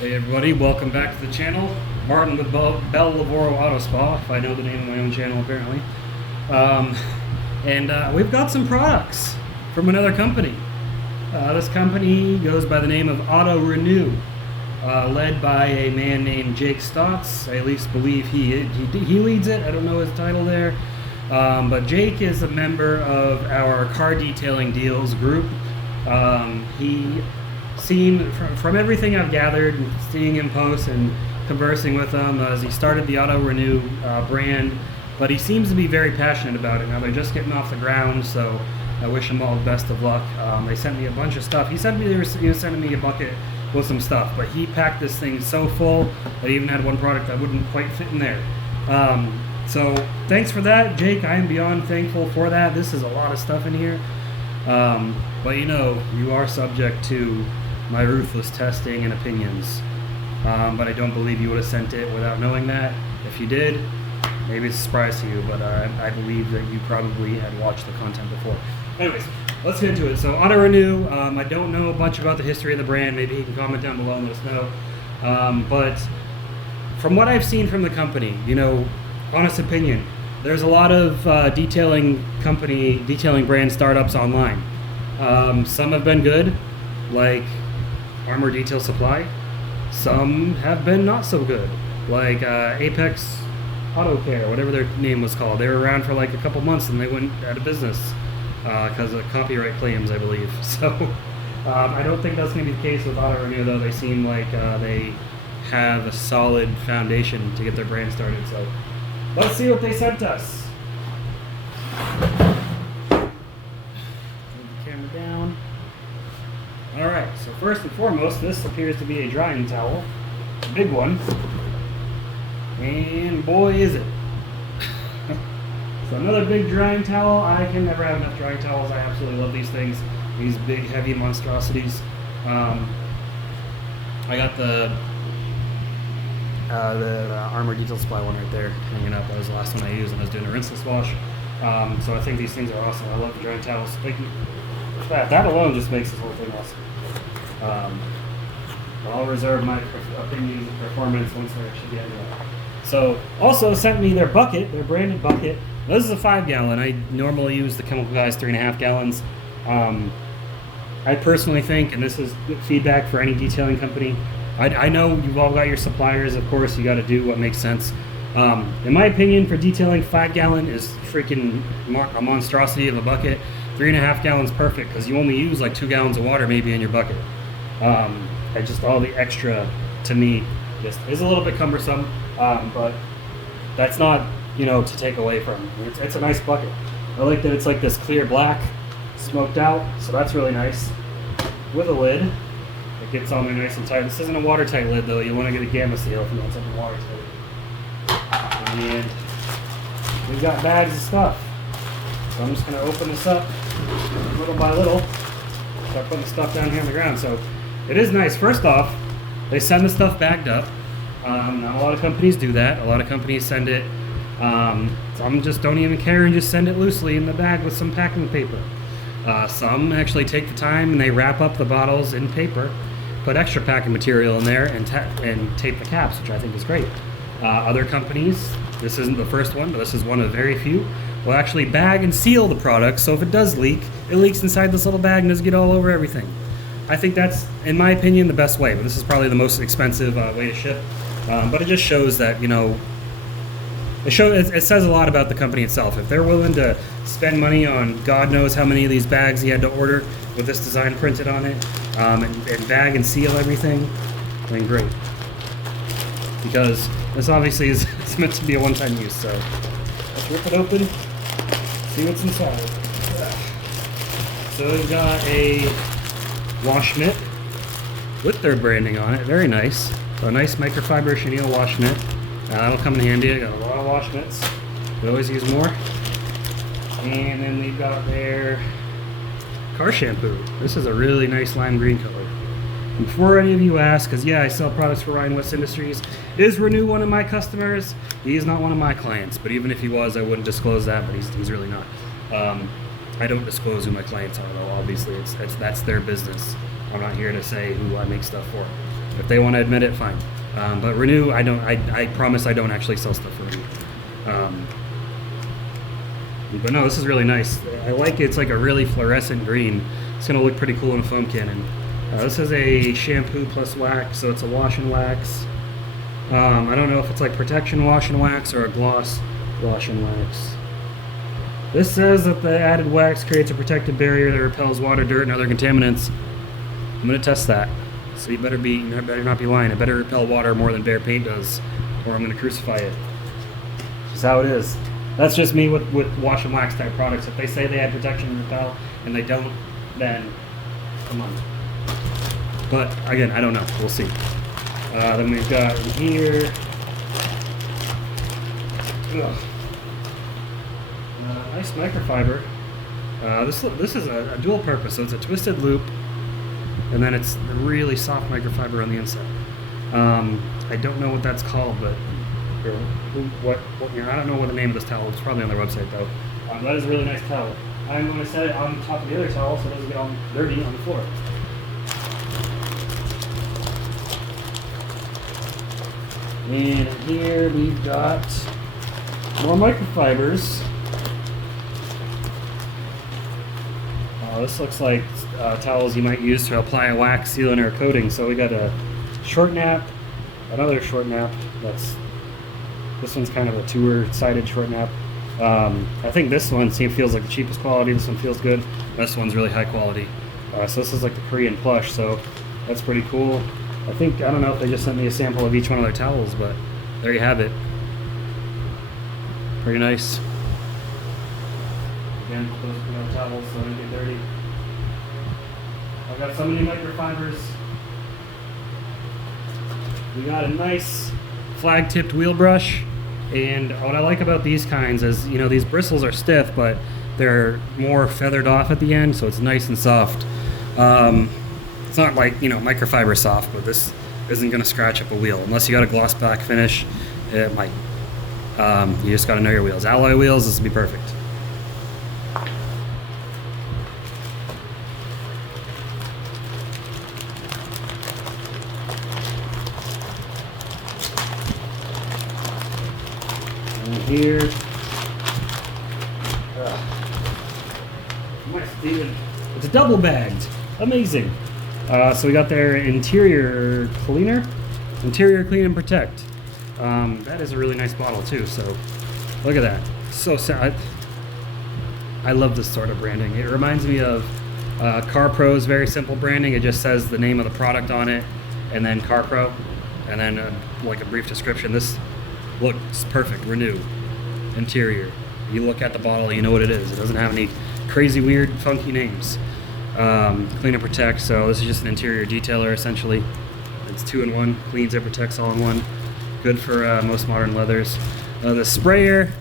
Hey everybody, welcome back to the channel. Martin with Bell Lavoro Auto Spa, if I know the name of my own channel apparently. We've got some products from another company. This company goes by the name of RENU, led by a man named Jake Stotts. I at least believe he leads it. I don't know his title there. But Jake is a member of our car detailing deals group. He seemed, from everything I've gathered, seeing him post and conversing with him as he started the RENU brand, but he seems to be very passionate about it. Now they're just getting off the ground, so I wish him all the best of luck. They sent me a bunch of stuff. He sent me they were sending me a bucket with some stuff, but he packed this thing so full that he even had one product that wouldn't quite fit in there. So thanks for that, Jake. I am beyond thankful for that. This is a lot of stuff in here. But you know, you are subject to my ruthless testing and opinions. But I don't believe you would have sent it without knowing that. If you did, maybe it's a surprise to you, but I believe that you probably had watched the content before. Anyways, let's get into it. So RENU, I don't know a bunch about the history of the brand. Maybe you can comment down below and let us know. But from what I've seen from the company, you know, honest opinion, there's a lot of detailing brand startups online. Some have been good, like Armor Detail Supply. Some have been not so good, like Apex Auto Care, whatever their name was called. They were around for like a couple months and they went out of business because of copyright claims, I believe. So I don't think that's going to be the case with RENU, though. They seem like they have a solid foundation to get their brand started. So let's see what they sent us. Move the camera down. Alright, so first and foremost, this appears to be a drying towel. A big one. And boy is it. So another big drying towel. I can never have enough drying towels. I absolutely love these things. These big, heavy monstrosities. I got the Armor Detail Supply one right there hanging up. That was the last one I used when I was doing a rinseless wash. So I think these things are awesome. I love the drying towels. Like, that alone just makes this whole thing awesome. I'll reserve my opinions and performance once they actually get into it. So, also sent me their bucket, their branded bucket. This is a 5-gallon. I normally use the Chemical Guys 3.5 gallons. I personally think, and this is feedback for any detailing company, I know you've all got your suppliers, of course, you got to do what makes sense. In my opinion, for detailing, 5-gallon is freaking a monstrosity of a bucket. 3.5 gallons perfect because you only use like 2 gallons of water maybe in your bucket. Just all the extra to me just is a little bit cumbersome, but that's not, you know, to take away from. It's a nice bucket. I like that it's like this clear black, smoked out, so that's really nice. With a lid, it gets on there nice and tight. This isn't a watertight lid though. You want to get a gamma seal if you want something watertight. And we've got bags of stuff. So I'm just going to open this up little by little. Start putting the stuff down here on the ground. So it is nice. First off, they send the stuff bagged up. Not a lot of companies do that. A lot of companies send it. Some just don't even care and just send it loosely in the bag with some packing paper. Some actually take the time and they wrap up the bottles in paper, put extra packing material in there, and tape the caps, which I think is great. Other companies, this isn't the first one, but this is one of very few, will actually bag and seal the product, so if it does leak, it leaks inside this little bag and doesn't get all over everything. I think that's, in my opinion, the best way, but this is probably the most expensive way to ship. But it just shows that, you know, it says a lot about the company itself. If they're willing to spend money on God knows how many of these bags he had to order with this design printed on it, and bag and seal everything, then great. Because this obviously is it's meant to be a one-time use, so let's rip it open, see what's inside. So we've got a wash mitt with their branding on it, very nice. So a nice microfiber chenille wash mitt. That'll come in handy. I got a lot of wash mitts. Could always use more. And then we've got their car shampoo. This is a really nice lime green color. And before any of you ask, because yeah, I sell products for Ryan West Industries, is RENU one of my customers? He is not one of my clients, but even if he was, I wouldn't disclose that, but he's really not. I don't disclose who my clients are, though. Obviously, that's their business. I'm not here to say who I make stuff for. If they want to admit it, fine. But RENU, I promise I don't actually sell stuff for RENU. But no, this is really nice. I like it. It's like a really fluorescent green. It's gonna look pretty cool in a foam cannon. This is a shampoo plus wax, so it's a wash and wax. I don't know if it's like protection wash and wax or a gloss wash and wax. This says that the added wax creates a protective barrier that repels water, dirt, and other contaminants. I'm gonna test that. So you better not be lying. It better repel water more than bare paint does, or I'm gonna crucify it. This is how it is. That's just me with wash and wax type products. If they say they add protection and repel and they don't, then come on. But again, I don't know. We'll see. Then we've got here. Nice microfiber. This is a dual purpose. So it's a twisted loop, and then it's a really soft microfiber on the inside. I don't know what that's called, but I don't know what the name of this towel is. It's probably on their website though. That is a really nice towel. I'm going to set it on top of the other towel so it doesn't get all dirty on the floor. And here we've got more microfibers. This looks like towels you might use to apply a wax sealant or a coating. So we got a short nap, another short nap. This one's kind of a two-sided short nap. I think this one feels like the cheapest quality. This one feels good. This one's really high quality. So this is like the Korean plush, so that's pretty cool. I don't know if they just sent me a sample of each one of their towels, but there you have it. Pretty nice. Again, those are towels, so they don't get dirty. I've got so many microfibers. We got a nice flag-tipped wheel brush. And what I like about these kinds is, these bristles are stiff, but they're more feathered off at the end, so it's nice and soft. It's not like, microfiber soft, but this isn't going to scratch up a wheel. Unless you got a gloss black finish, it might. You just got to know your wheels. Alloy wheels, this would be perfect. Here, it's a double bagged, amazing. So we got their interior clean and protect. That is a really nice bottle too. So look at that. So sad. I love this sort of branding. It reminds me of CarPro's very simple branding. It just says the name of the product on it, and then CarPro, and then like a brief description. This looks perfect. RENU interior. You look at the bottle, you know what it is. It doesn't have any crazy, weird, funky names. Clean and protect. So this is just an interior detailer essentially. It's 2-in-1. Cleans and protects all in one. Good for most modern leathers. The sprayer.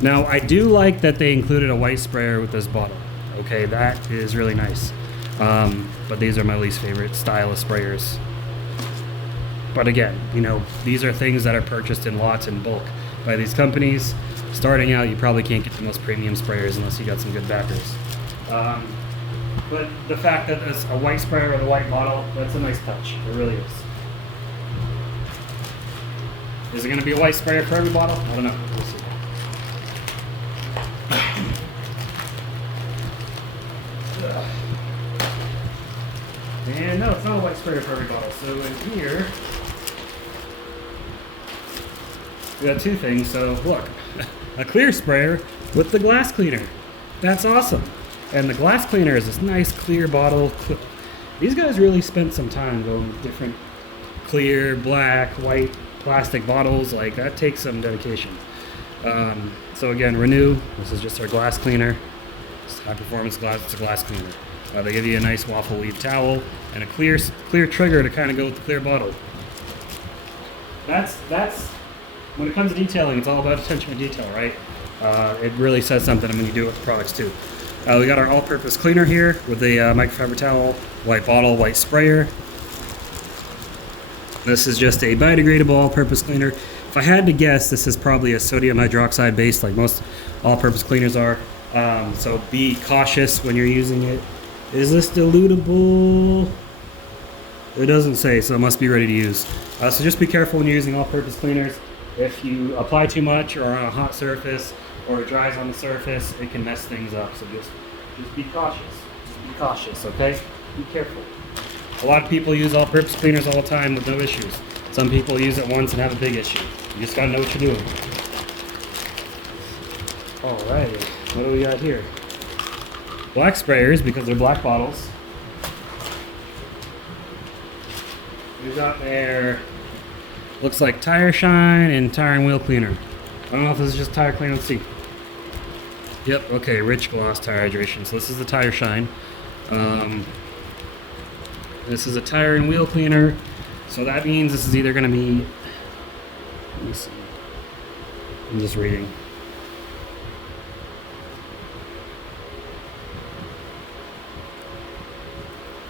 Now I do like that they included a white sprayer with this bottle. Okay, that is really nice. But these are my least favorite style of sprayers. But again, these are things that are purchased in lots in bulk by these companies. Starting out, you probably can't get the most premium sprayers unless you got some good backers. But the fact that there's a white sprayer with a white bottle, that's a nice touch. It really is. Is it going to be a white sprayer for every bottle? I don't know. We'll see. And no, it's not a white sprayer for every bottle. So in here, we got two things. So look, a clear sprayer with the glass cleaner. That's awesome. And the glass cleaner is this nice clear bottle. These guys really spent some time going with different clear, black, white plastic bottles. Like that takes some dedication. So again, RENU. This is just our glass cleaner. It's high performance glass. It's a glass cleaner. They give you a nice waffle weave towel and a clear trigger to kind of go with the clear bottle. That's when it comes to detailing, it's all about attention to detail, right? It really says something when you do it with the products too. We got our all-purpose cleaner here with the microfiber towel, white bottle, white sprayer. This is just a biodegradable all-purpose cleaner. If I had to guess, this is probably a sodium hydroxide based, like most all-purpose cleaners are. So be cautious when you're using it. Is this dilutable? It doesn't say, so it must be ready to use. So just be careful when you're using all-purpose cleaners. If you apply too much or on a hot surface or it dries on the surface, it can mess things up. So just be cautious. Just be cautious, okay? Be careful. A lot of people use all-purpose cleaners all the time with no issues. Some people use it once and have a big issue. You just gotta know what you're doing. Alrighty, what do we got here? Black sprayers, because they're black bottles. We've got there, looks like tire shine and tire and wheel cleaner. I don't know if this is just tire cleaner, let's see. Yep, okay, rich gloss tire hydration. So this is the tire shine. This is a tire and wheel cleaner. So that means this is either gonna be, let me see. I'm just reading.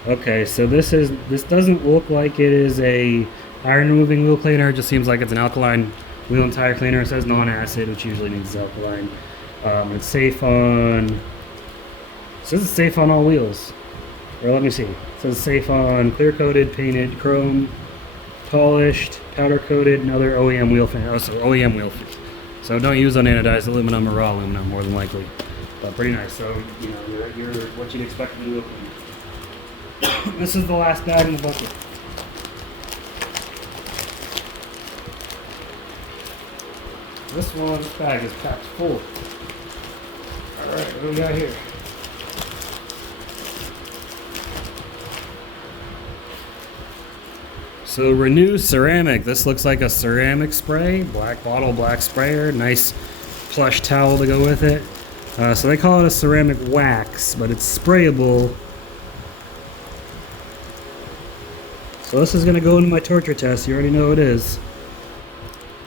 Okay, so this doesn't look like it is a iron removing wheel cleaner. It just seems like it's an alkaline wheel and tire cleaner. It says non-acid, which usually means alkaline. It's safe on. It says it's safe on all wheels. Or let me see. It says safe on clear coated, painted, chrome, polished, powder coated, and other OEM wheel fin. Oh, so OEM wheel fin. So don't use unanodized aluminum or raw aluminum, more than likely. But pretty nice. So you know you're what you'd expect from the wheel cleaner. This is the last bag in the bucket. This bag is packed full. Alright, what do we got here? So RENU ceramic. This looks like a ceramic spray. Black bottle, black sprayer. Nice plush towel to go with it. So they call it a ceramic wax, but it's sprayable. So this is going to go into my torture test. You already know it is.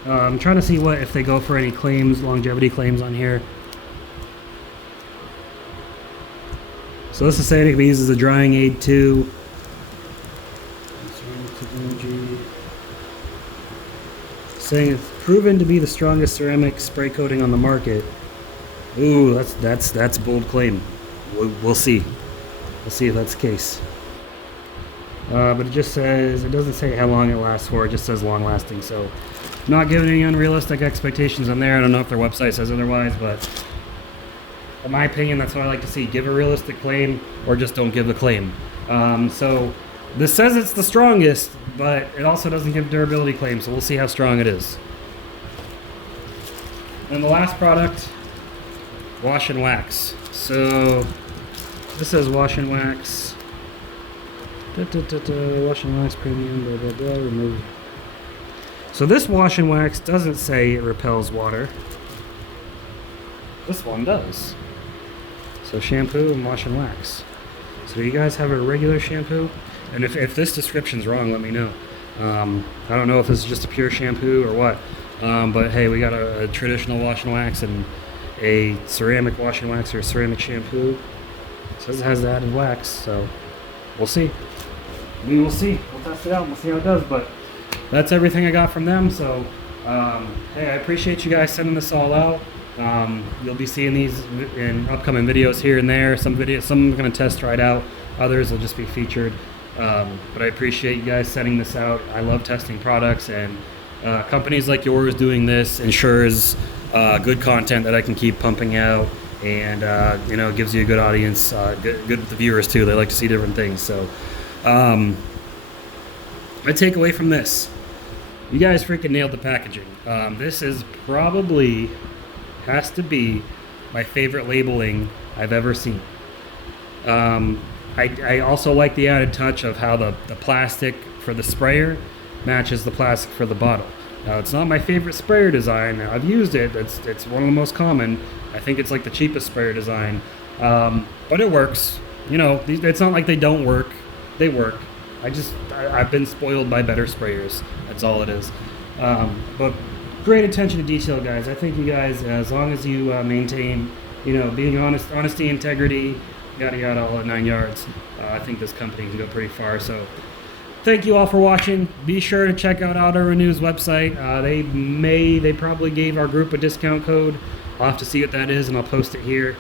I'm trying to see if they go for any claims, longevity claims on here. So this is saying it can be used as a drying aid too. Saying it's proven to be the strongest ceramic spray coating on the market. Ooh, that's a bold claim. We'll see. We'll see if that's the case. But it just says, it doesn't say how long it lasts for, it just says long lasting, so not giving any unrealistic expectations on there. I don't know if their website says otherwise, but in my opinion, that's what I like to see. Give a realistic claim, or just don't give the claim. So this says it's the strongest, but it also doesn't give durability claims, so we'll see how strong it is. And the last product, wash and wax. So this says wash and wax. Wash and wax premium, blah, blah, blah, remove. So this wash and wax doesn't say it repels water. This one does. So shampoo and wash and wax. So do you guys have a regular shampoo? And if this description's wrong, let me know. I don't know if this is just a pure shampoo or what. But hey, we got a traditional wash and wax and a ceramic wash and wax or a ceramic shampoo. It says it has the added wax, so we'll see. We will see. We'll test it out and we'll see how it does. But that's everything I got from them. So, hey, I appreciate you guys sending this all out. You'll be seeing these in upcoming videos here and there. Some I'm going to test right out. Others will just be featured. But I appreciate you guys sending this out. I love testing products, and companies like yours doing this ensures good content that I can keep pumping out, and you know, it gives you a good audience, good with the viewers too. They like to see different things. So my takeaway from this, you guys freaking nailed the packaging. This is probably, has to be my favorite labeling I've ever seen. I also like the added touch of how the plastic for the sprayer matches the plastic for the bottle. Now, it's not my favorite sprayer design. I've used it. It's one of the most common. I think it's like the cheapest sprayer design. But it works. You know, it's not like they don't work. They work. I've been spoiled by better sprayers. That's all it is. But great attention to detail, guys. I think you guys, as long as you maintain, you know, being honest, honesty, integrity, yada yada, all at 9 yards, I think this company can go pretty far. So thank you all for watching. Be sure to check out RENU's website. They probably gave our group a discount code. I'll have to see what that is, and I'll post it here.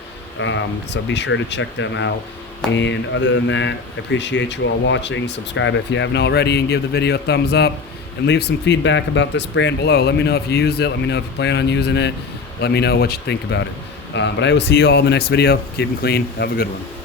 So be sure to check them out. And other than that, I appreciate you all watching. Subscribe if you haven't already, and give the video a thumbs up, and leave some feedback about this brand below. Let me know if you used it. Let me know if you plan on using it. Let me know what you think about it. But I will see you all in the next video. Keep them clean. Have a good one.